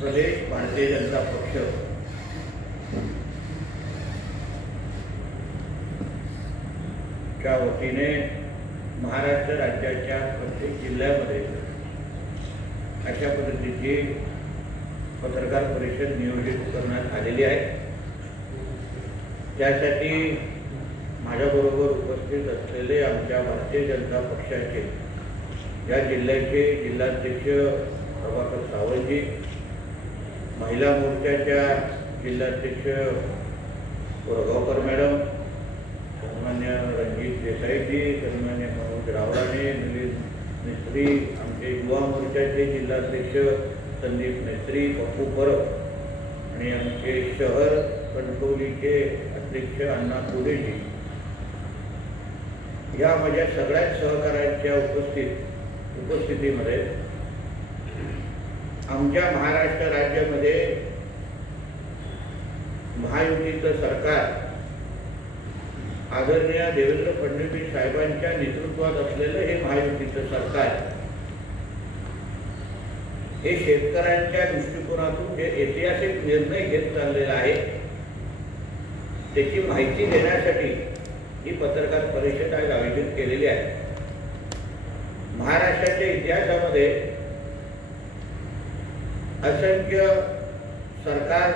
प्रदेश भारतीय जनता पक्ष च्या वतीने महाराष्ट्र राज्याच्या प्रत्येक जिल्ह्यामध्ये अशा पद्धतीची पत्रकार परिषद नियोजित करण्यात आलेली आहे। त्यासाठी माझ्याबरोबर उपस्थित असलेले आमच्या भारतीय जनता पक्षाचे या जिल्ह्याचे जिल्हाध्यक्ष प्रभाकर सावंतजी, महिला मोर्चाच्या जिल्हाध्यक्ष वरगावकर मॅडम, सन्मान्य रणजित देसाईजी, सन्मान्य मनोज रावराणे, निलेश मिस्त्री, आमचे युवा मोर्चाचे जिल्हाध्यक्ष संदीप मिस्त्री, पप्पू परब आणि आमचे शहर कणकवलीचे अध्यक्ष अण्णा कोडेजी, या माझ्या सगळ्याच सहकाऱ्यांच्या उपस्थितीमध्ये आमच्या महाराष्ट्र राज्यामध्ये महायुतीचं सरकार आदरणीय देवेंद्र फडणवीस साहेबांच्या नेतृत्वात असलेलं हे महायुतीचं सरकार हे शेतकऱ्यांच्या दृष्टिकोनातून जे ऐतिहासिक निर्णय घेत चाललेला आहे त्याची माहिती देण्यासाठी ही पत्रकार परिषद आज आयोजित केलेली आहे। महाराष्ट्राच्या इतिहासामध्ये असंख्य सरकार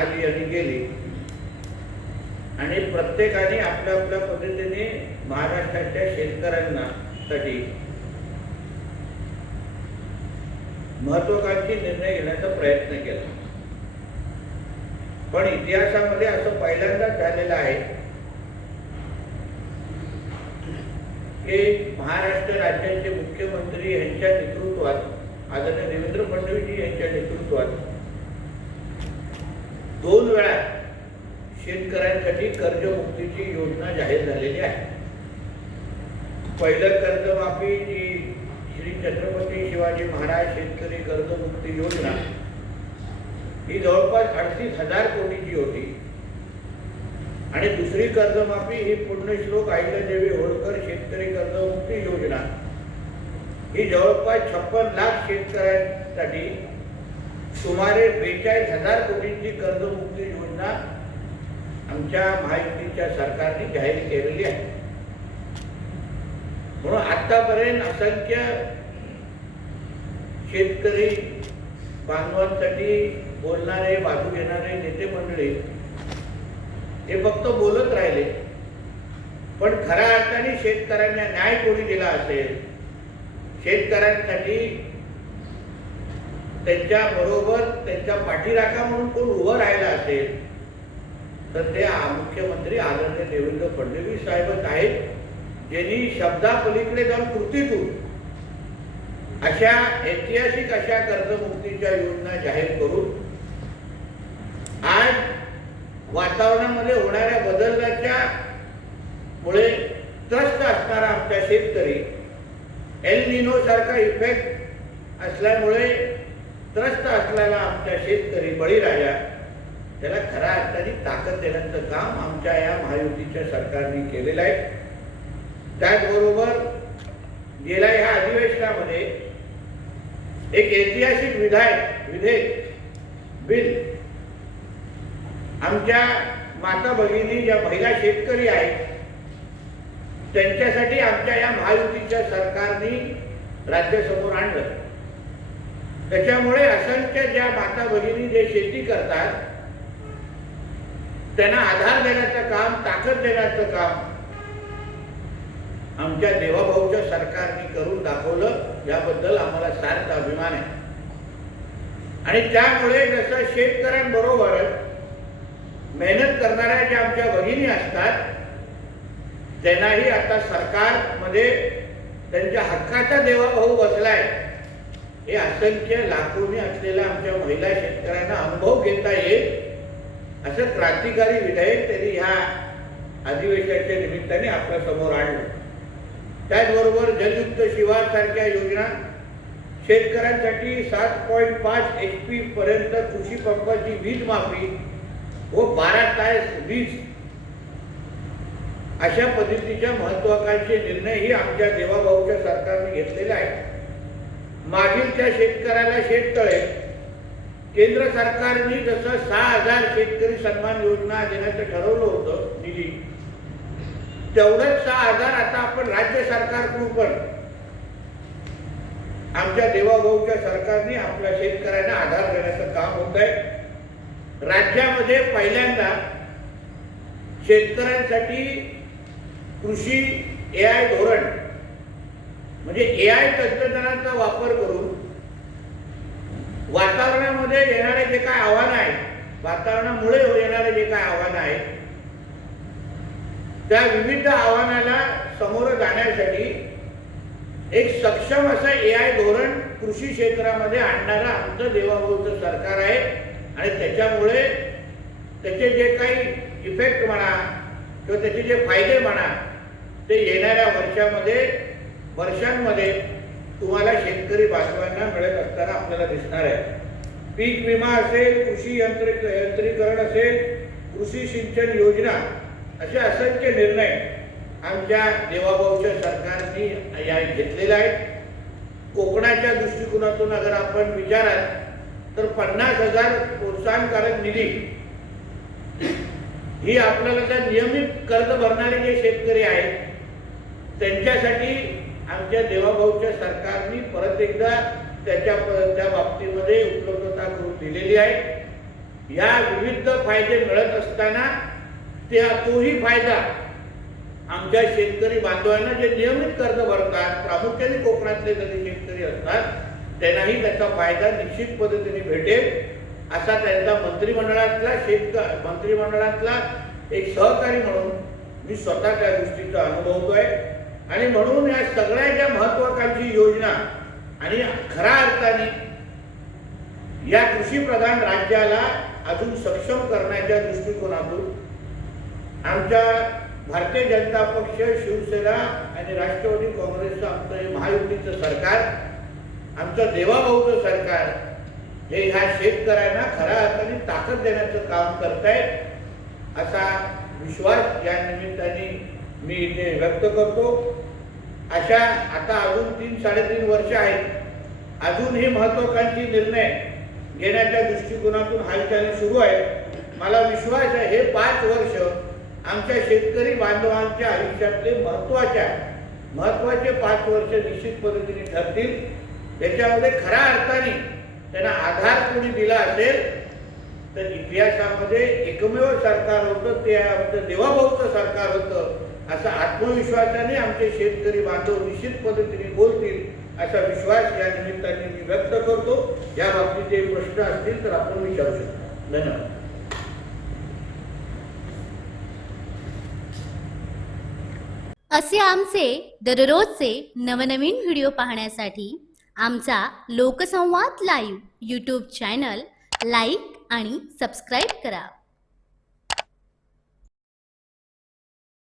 आली आणि गेली आणि प्रत्येकाने आपल्या आपल्या पद्धतीने महाराष्ट्राच्या शेतकऱ्यांना साठी महत्त्वाकांक्षी निर्णय घेण्याचा प्रयत्न केला, पण इतिहासामध्ये असं पहिल्यांदाच झालेलं आहे की महाराष्ट्र राज्याचे मुख्यमंत्री यांच्या नेतृत्वात आदरणीय देवेंद्र फडणवीस यांच्या नेतृत्वात 2 वेळा शेतकऱ्यांसाठी कर्जमुक्तीची योजना जाहीर झालेली आहे। पहिलं कर्जमाफी जी श्री छत्रपती शिवाजी महाराज शेतकरी कर्जमुक्ती योजना ही जवळपास 38,000 कोटीची होती आणि दुसरी कर्जमाफी ही पुण्यश्लोक अहिल्यादेवी होळकर शेतकरी कर्जमुक्ती योजना ही जवळपास 56 लाख शेतकऱ्यांसाठी सुमारे 42,000 कोटींची कर्जमुक्ती योजना आमच्या महायुतीच्या सरकारने जाहीर केलेली आहे। म्हणून आतापर्यंत असंख्य शेतकरी बांधवांसाठी बोलणारे बाजू घेणारे नेते मंडळी हे फक्त बोलत राहिले, पण खऱ्या अर्थाने शेतकऱ्यांना न्याय कोणी दिला असेल, शेतकऱ्यांसाठी त्यांच्या बरोबर त्यांच्या पाठीराखा म्हणून कोण उभं राहिला असेल तर ते मुख्यमंत्री आदरणीय देवेंद्र फडणवीस साहेबच आहेत, ज्यांनी शब्दापलीकडे जाऊन कृतीतून अशा ऐतिहासिक अशा कर्जमुक्तीच्या योजना जाहीर करून आज वातावरणामध्ये होणाऱ्या बदलाच्या मुळे त्रस्त असणारा आमचा शेतकरी एल निनो सारखा इफेक्ट असल्यामुळे त्रस्त असलेला आमचा शेतकरी बळीराजा त्याला खऱ्या अर्थाने ताकद देण्याचं काम आमच्या या महायुतीच्या सरकारने केलेलं आहे। त्याचबरोबर गेल्या ह्या अधिवेशनामध्ये एक ऐतिहासिक विधेयक बिल आमच्या माता भगिनी ज्या महिला शेतकरी आहेत त्यांच्यासाठी आमच्या या महायुतीच्या सरकारने राज्यासमोर आणलं। त्याच्यामुळे असंख्य ज्या माता भगिनी जे शेती करतात त्यांना आधार देण्याचं काम, ताकद देण्याचं काम आमच्या देवाभाऊच्या सरकारने करून दाखवलं, याबद्दल आम्हाला सार्थ अभिमान आहे। आणि त्यामुळे जसं शेतकऱ्यांबरोबर मेहनत करणाऱ्या ज्या आमच्या भगिनी असतात त्यांनाही आता सरकारमध्ये त्यांच्या हक्काचा देवाभाऊ बसलाय हे असंख्य लाखोनी असलेल्या आमच्या महिला शेतकऱ्यांना अनुभव घेता येईल असं क्रांतिकारी विधेयक त्यांनी ह्या अधिवेशनाच्या निमित्ताने आपल्या समोर आणलं। त्याचबरोबर जलयुक्त शिवार सारख्या योजना, शेतकऱ्यांसाठी 7.5 HP पर्यंत कृषी पंपाची वीज माफी व 12 तास वीज अशा पद्धतीच्या महत्त्वाकांक्षी निर्णयही आमच्या देवाभाऊच्या सरकारने घेतलेले आहेत। मागील त्या शेतकऱ्याला शेततळे केंद्र सरकारने जसं 6,000 शेतकरी सन्मान योजना देण्याचं ठरवलं होतं निधी, तेवढंच 6,000 आता आपण राज्य सरकारकडून पण आमच्या देवाभाऊच्या सरकारने आपल्या शेतकऱ्यांना आधार देण्याचं काम होत आहे। राज्यामध्ये पहिल्यांदा शेतकऱ्यांसाठी कृषी AI धोरण म्हणजे AI तंत्रज्ञानाचा वापर करून वातावरणामध्ये येणारे जे काय आव्हान आहेत, वातावरणामुळे येणारे जे काय आव्हान आहेत, त्या विविध आव्हानाला समोर जाण्यासाठी एक सक्षम असं AI धोरण कृषी क्षेत्रामध्ये आणणारं आमचं देवाभाऊचं सरकार आहे। आणि त्याच्यामुळे त्याचे जे काही इफेक्ट म्हणा किंवा त्याचे जे फायदे म्हणा ते येणाऱ्या वर्षांमध्ये तुम्हाला शेतकरी बांधवांना मिळत असताना आपल्याला दिसणार आहे। पीक विमा असेल, कृषी यंत्रीकरण असेल, कृषी सिंचन योजना, असे असंख्य निर्णय आमच्या देवाभाऊच्या सरकारने या घेतलेले आहेत। कोकणाच्या दृष्टिकोनातून अगर आपण विचाराल तर 50,000 प्रोत्साहनकारक निधी ही आपल्याला त्या नियमित कर्ज भरणारे जे शेतकरी आहेत त्यांच्यासाठी आमच्या देवाभाऊच्या सरकारने परत एकदा त्या बाबतीमध्ये उपलब्धता करून दिलेली आहे। या विविध फायदे मिळत असताना तोही फायदा आमच्या शेतकरी बांधवांना जे नियमित कर्ज भरतात, प्रामुख्याने कोकणातले जरी शेतकरी असतात, त्यांनाही त्याचा फायदा निश्चित पद्धतीने भेटेल असा त्यांचा मंत्रिमंडळातला एक सहकारी म्हणून मी स्वतः त्या गोष्टीचा अनुभवतोय। आणि म्हणून या सगळ्या ज्या महत्त्वाकांक्षी योजना आणि खऱ्या अर्थाने या कृषी प्रधान राज्याला अजून सक्षम करण्याच्या दृष्टिकोनातून आमच्या भारतीय जनता पक्ष, शिवसेना आणि राष्ट्रवादी काँग्रेसचं आमचं महायुतीचं सरकार, आमचं देवाभाऊचं सरकार हे ह्या शेतकऱ्यांना खऱ्या अर्थाने ताकद देण्याचं काम करत आहे असा विश्वास या निमित्ताने मी इथे व्यक्त करतो। अशा आता अजून 3-3.5 वर्ष आहेत, अजूनही महत्त्वाकांक्षी निर्णय घेण्याच्या दृष्टिकोनातून हालचाली सुरू आहेत। मला विश्वास आहे हे 5 वर्ष आमच्या शेतकरी बांधवांच्या आयुष्यातले महत्त्वाचे 5 वर्ष निश्चित पद्धतीने ठरतील। याच्यामध्ये खऱ्या अर्थाने त्यांना आधार कोणी दिला असेल तर इतिहासामध्ये एकमेव सरकार होतं ते आमचं देवाभाऊचं सरकार होतं असा आत्मविश्वासाने आमचे शेतकरी बांधव निश्चित पद्धतीने बोलतील असा विश्वास या निमित्ताने मी व्यक्त करतो। या बाबतीत जे प्रश्न असतील तर आपण विचारू शकतो। धन्यवाद। असे आमचे दररोजचे नवनवीन व्हिडिओ पाहण्यासाठी आमचा लोकसंवाद लाईव्ह यूट्यूब चॅनल लाईक आणि सबस्क्राईब करा।